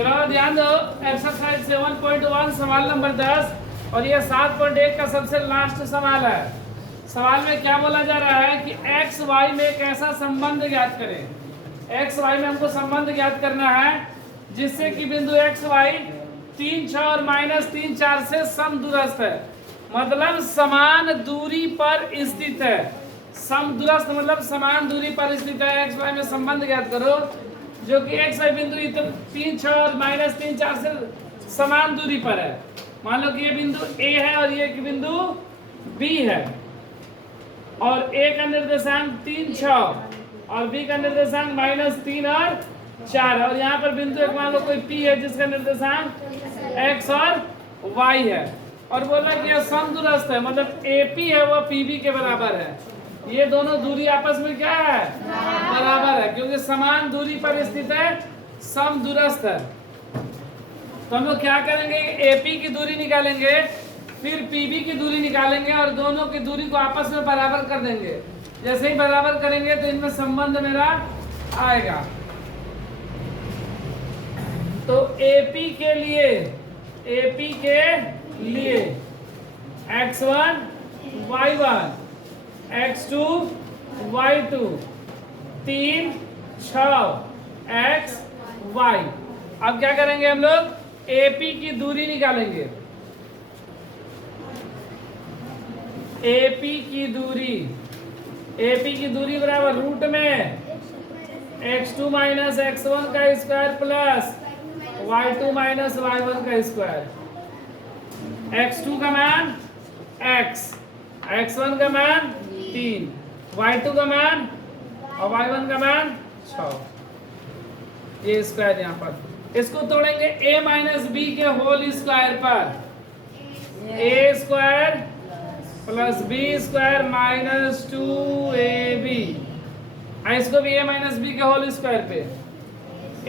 चलो ध्यान दो, एक्सरसाइज 7.1 सवाल नंबर 10 और ये 7.1 का सबसे लास्ट सवाल है। सवाल में क्या बोला जा रहा है कि एक्स वाई में एक ऐसा संबंध ज्ञात करें। एक्स वाई में हमको संबंध ज्ञात करना है जिससे कि बिंदु एक्स वाई 3, 6 और -3, 4 से समदूरस्थ है, मतलब समान दूरी पर स्थित है। समदूरस्थ मतलब समान दूरी पर स्थित है। एक्स वाई में संबंध ज्ञात करो जो कि एक्स वाई बिंदु 3, 6 और -3, 4 से समान दूरी पर है। मान लो कि ये बिंदु ए है और ये बिंदु बी है और ए का निर्देशांक 3, 6 और बी का निर्देशांक -3 और 4 और यहाँ पर बिंदु एक मान लो कोई पी है जिसका निर्देशांक एक्स और वाई है और बोला कि यह समदूरस्थ है, मतलब एपी है वह पीबी के बराबर है। ये दोनों दूरी आपस में क्या है? बराबर है, क्योंकि समान दूरी पर स्थित है, समदूरस्थ है। तो हम लोग क्या करेंगे, एपी की दूरी निकालेंगे, फिर पीबी की दूरी निकालेंगे और दोनों की दूरी को आपस में बराबर कर देंगे। जैसे ही बराबर करेंगे तो इनमें संबंध मेरा आएगा। तो एपी के लिए x1 y1 x2 y2 3, 6 x y। अब क्या करेंगे हम लोग, एपी की दूरी निकालेंगे। एपी की दूरी बराबर रूट में x2 - x1 का स्क्वायर प्लस y2 - y1 का स्क्वायर। x2 का मान x, x1 का मान 3, y2 का मान और y1 का मान 6। ये स्क्वायर यहाँ पर इसको तोड़ेंगे a - b के होल स्क्वायर पर। a square plus b square -2ab। इसको भी a - b के होल स्क्वायर पे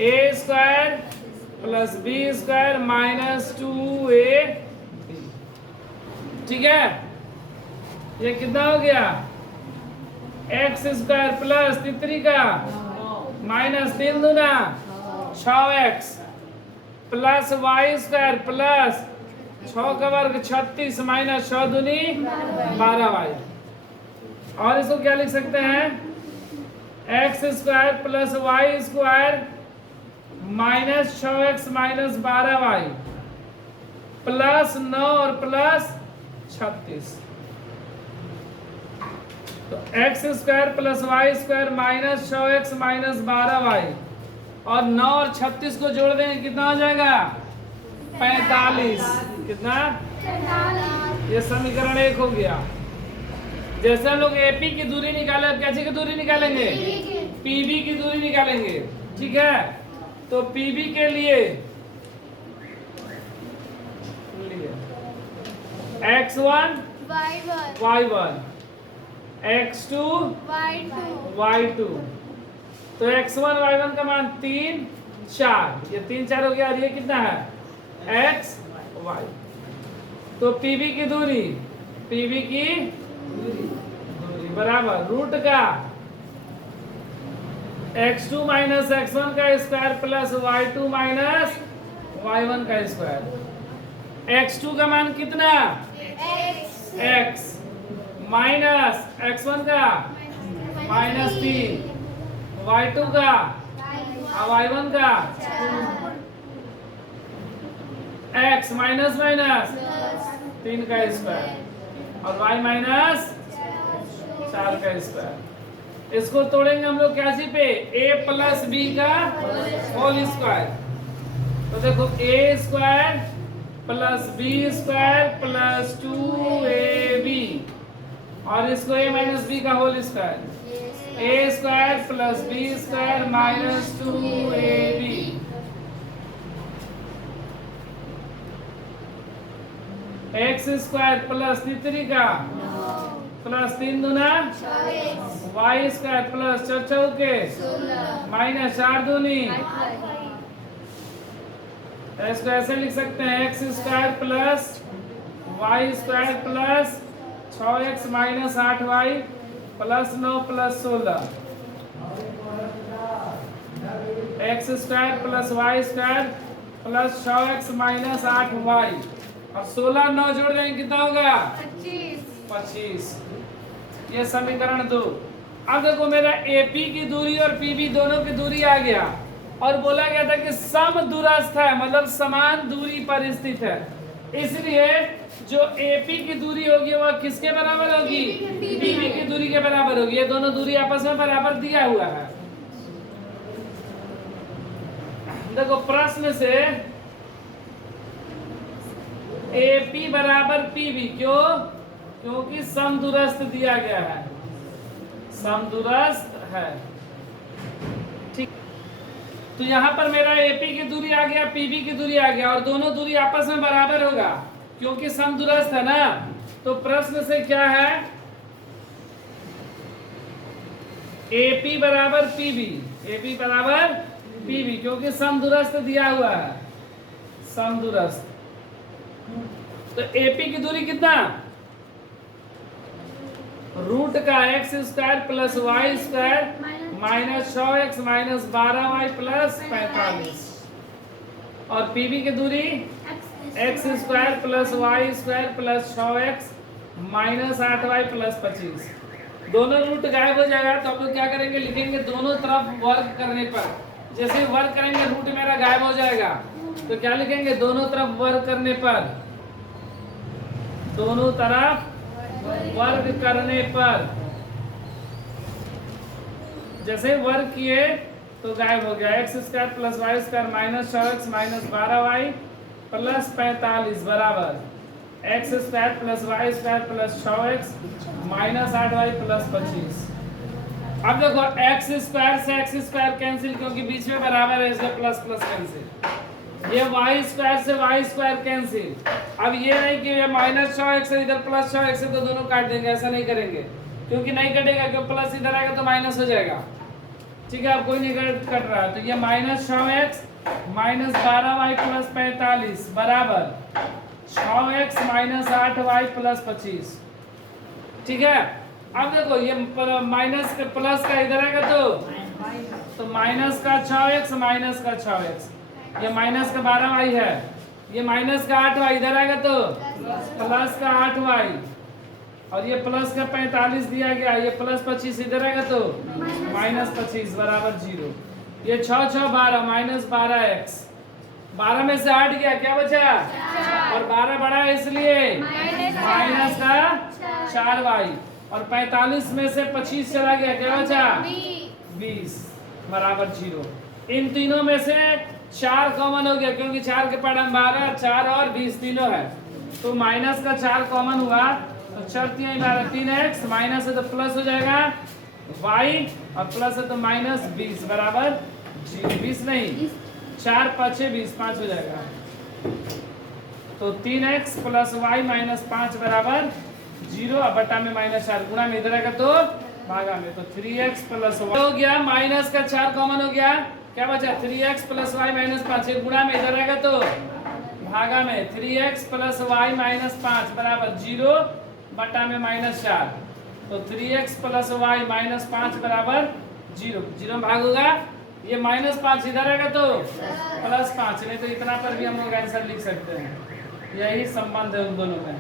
a square plus b square -2ab। ठीक है, ये कितना हो गया, एक्स स्क्वायर प्लस 3 का -3 दूना 6x plus y square plus 6 का वर्ग 36 -6 दूनी 12y। और इसको क्या लिख सकते हैं, x square plus y square -6x -12y plus 9 और प्लस 36। तो x square plus y square -6x -12y और 9 और 36 को जोड़ देंगे, कितना हो जाएगा, 45। कितना, ये समीकरण 1 हो गया। जैसे हम लोग एपी की दूरी निकाले, अब कैसी की दूरी निकालेंगे, पीबी की दूरी निकालेंगे। ठीक है, तो पीबी के लिए x1 y1 x2 y2। तो x1 y1 का मान 3, 4, ये 3, 4 हो गया और ये कितना है x y। तो पीबी की दूरी बराबर रूट का x2 - x1 का स्क्वायर प्लस y2 - y1 का स्क्वायर। x2 का मान कितना, x माइनस x1 का -3, y2 का और y1 का x माइनस 3 का स्क्वायर और y -4 का स्क्वायर। इसको तोड़ेंगे हम लोग कैसी पे, a प्लस b का होल स्क्वायर। तो देखो a square plus b square plus 2ab और इसको a - b का whole square. a square plus b square -2ab x square plus 3 का प्लस 3 दूना y स्क्वायर प्लस 4 चौके -4 दूनी। इसको ऐसे लिख सकते हैं, x square plus y square plus 6x -8y plus 9 plus 16। X square plus y square plus 6x minus 8y और 16 9 जोड़ देंगे कितना होगा 25। ये समीकरण 2। अब देखो मेरा AP की दूरी और PB दोनों की दूरी आ गया और बोला गया था कि सम दूरस्थ है, मतलब समान दूरी पर स्थित है, इसलिए जो AP की दूरी होगी वह किसके बराबर होगी PB की दूरी के बराबर होगी। ये दोनों दूरी आपस में बराबर दिया हुआ है। देखो प्रश्न से AP बराबर PB, क्यों? क्योंकि समदूरस्थ दिया गया है, समदूरस्थ है। ठीक, तो यहाँ पर मेरा AP की दूरी आ गया, PB की दूरी आ गया और दोनों दूरी आपस में बराबर होगा क्योंकि समदूरस्थ है ना। तो प्रश्न से क्या है, AP बराबर PB, AP बराबर PB क्योंकि समदूरस्थ दिया हुआ है, समदूरस्थ। तो AP की दूरी कितना, रूट का x² plus y² minus 6x minus 12y plus 45 और PB की दूरी x² plus y² plus 6x minus 8y plus 25। दोनों रूट गायब हो जाएगा तो आप लोग क्या करेंगे, लिखेंगे दोनों तरफ वर्ग करने पर। जैसे ही वर्ग करेंगे रूट मेरा गायब हो जाएगा, तो क्या लिखेंगे, दोनों तरफ वर्ग करने पर, दोनों तरफ वर्ग करने पर। जैसे वर्ग किए तो गायब हो गया, x² plus y² minus 6x minus 12y plus 45 बराबर x² plus y² plus 6x minus 8y plus 25। अब देखो x² से x² कैंसिल क्योंकि बीच में बराबर है, इसलिए प्लस प्लस कैंसिल। ये y² से y² कैंसिल। अब ये नहीं कि ये माइनस 6x इधर प्लस 6x तो दोनों काट देंगे, ऐसा नहीं करेंगे क्योंकि नहीं कटेगा, क्योंकि प्लस इधर आएगा तो माइनस हो जाएगा। ठीक है, अब कोई नहीं कट रहा, तो ये minus 6x minus 12y plus 45 बराबर 6x माइनस 8y प्लस 25। ठीक है, अब देखो ये माइनस के प्लस का इधर आएगा तो माइनस का 6x माइनस का 6x, ये माइनस का 12y है, ये माइनस का 8y इधर आएगा तो प्लस का 8y और ये प्लस का 45 दिया गया, ये प्लस 25 इधर आएगा तो माइनस 25 बराबर 0। ये 6 6 12 माइनस 12x, 12 में से 8 गया, क्या बचा और 12 बड़ा है इसलिए माइनस का 4y और 45 में से 25 चला गया, क्या बचा 20 बराबर 0। इन तीनों में से 4 कॉमन हो गया क्योंकि 4 के पढ़ा 12, 4 और 20 तीनों है, तो माइनस का 4 कॉमन हुआ तो 4 3x माइनस है तो प्लस हो जाएगा y और प्लस है तो माइनस 20 बराबर 0। 20 नहीं 4 5 20 5 हो जाएगा, तो 3x प्लस y माइनस 5 बराबर 0 और बटा में माइनस 4 गुणा में इधर आएगा तो भागा में, तो 3x प्लस y हो गया, माइनस का 4 कॉमन हो गया, क्या बचा 3x प्लस y माइनस 5, गुणा में इधर आएगा तो भागा में 3x प्लस y माइनस 5 बराबर 0 बटा में माइनस 4, तो 3x प्लस y माइनस 5 बराबर 0, 0 भाग होगा, ये माइनस 5 इधर आएगा तो प्लस 5, नहीं तो इतना पर भी हम लोग आंसर लिख सकते हैं। यही संबंध है उन दोनों में।